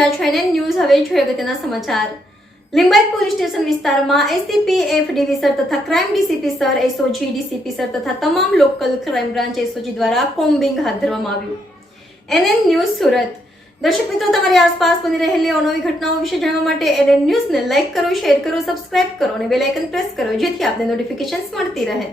રહ્યા છો NN news. હવે જોઈએ અગત્યના સમાચાર. લિંબાયત પોલીસ સ્ટેશન વિસ્તારમાં એસડીપીએફ ડિવિઝન તથા crime DCP sir, SOG DCP sir તથા તમામ લોકલ ક્રાઇમ બ્રાન્ચ એસઓજી દ્વારા કોમ્બિંગ હાથ ધરવામાં આવ્યું. NN news Surat. દર્શક મિત્રો, તમારી આસપાસ બની રહેલી અવનવી ઘટનાઓ વિશે જાણવા માટે NN ન્યૂઝને લાઇક કરો, શેર કરો, સબસ્ક્રાઇબ કરો અને બેલ આઇકન પ્રેસ કરો, જેથી આપને નોટિફિકેશન્સ મળતી રહે.